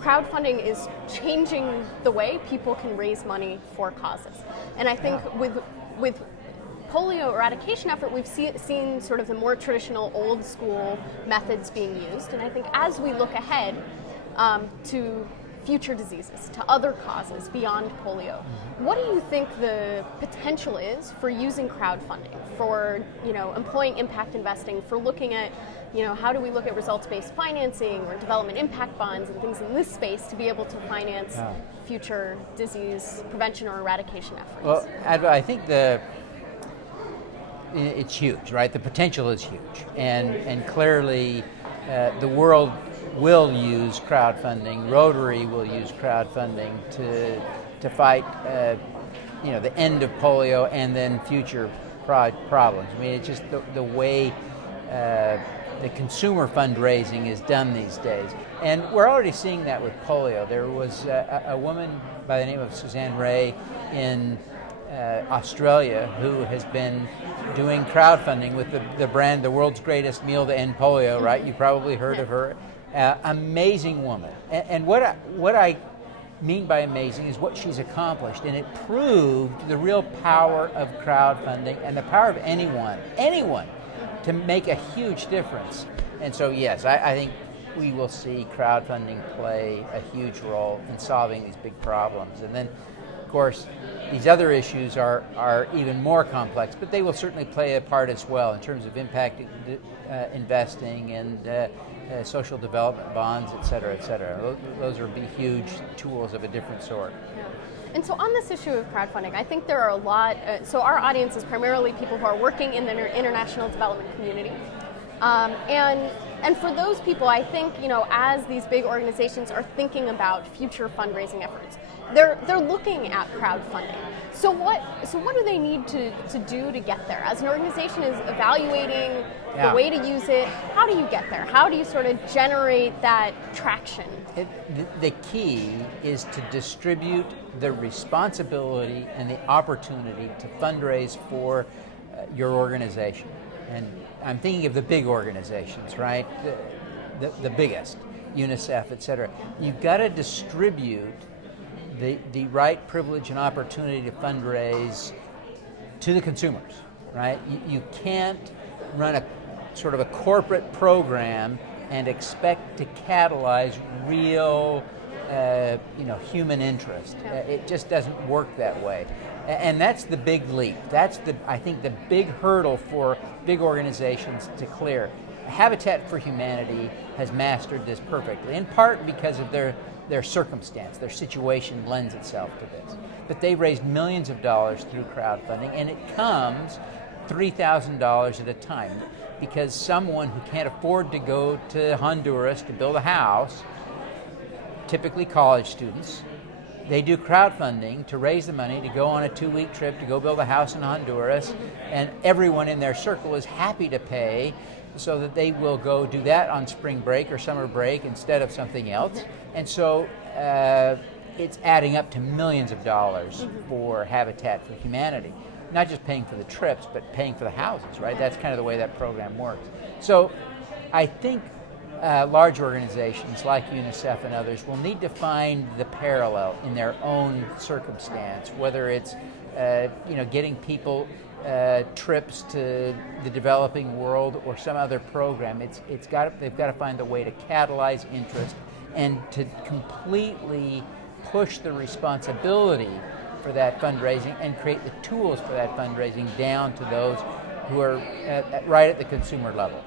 crowdfunding is changing the way people can raise money for causes. And I think with polio eradication effort, we've seen sort of the more traditional old school methods being used. And I think as we look ahead to future diseases, to other causes beyond polio, what do you think the potential is for using crowdfunding, for employing impact investing, for looking at how do we look at results-based financing or development impact bonds and things in this space to be able to finance future disease prevention or eradication efforts? Well, Adva, I think it's huge, right? The potential is huge, and clearly the world will use crowdfunding. Rotary will use crowdfunding to fight the end of polio and then future problems. I mean, it's just the way the consumer fundraising is done these days. And we're already seeing that with polio. There was a woman by the name of Suzanne Ray in Australia who has been doing crowdfunding with the brand, the world's greatest meal to end polio, right? You probably heard of her. Amazing woman. And what I mean by amazing is what she's accomplished, and it proved the real power of crowdfunding and the power of anyone to make a huge difference. And so yes, I think we will see crowdfunding play a huge role in solving these big problems. And then, of course, these other issues are even more complex, but they will certainly play a part as well in terms of impact investing and social development bonds, et cetera, et cetera. Those are huge tools of a different sort. Yeah. And so on this issue of crowdfunding, I think there are a lot, so our audience is primarily people who are working in the international development community. And for those people, I think, as these big organizations are thinking about future fundraising efforts, they're looking at crowdfunding. So what do they need to do to get there? As an organization is evaluating the way to use it, how do you get there? How do you sort of generate that traction? The key is to distribute the responsibility and the opportunity to fundraise for your organization. And I'm thinking of the big organizations, right? The biggest, UNICEF, et cetera. You've got to distribute the right privilege and opportunity to fundraise to the consumers, right? You can't run a sort of a corporate program and expect to catalyze real human interest. It just doesn't work that way. And that's the big leap. That's I think the big hurdle for big organizations to clear. Habitat for Humanity has mastered this perfectly, in part because of their circumstance, their situation lends itself to this. But they raised millions of dollars through crowdfunding, and it comes $3,000 at a time, because someone who can't afford to go to Honduras to build a house, typically college students, they do crowdfunding to raise the money to go on a 2-week trip to go build a house in Honduras, and everyone in their circle is happy to pay so that they will go do that on spring break or summer break instead of something else. And so it's adding up to millions of dollars for Habitat for Humanity. Not just paying for the trips, but paying for the houses, right? That's kind of the way that program works. So I think large organizations like UNICEF and others will need to find the parallel in their own circumstance, whether it's getting people trips to the developing world or some other program. They've got to find a way to catalyze interest and to completely push the responsibility for that fundraising and create the tools for that fundraising down to those who are right at the consumer level.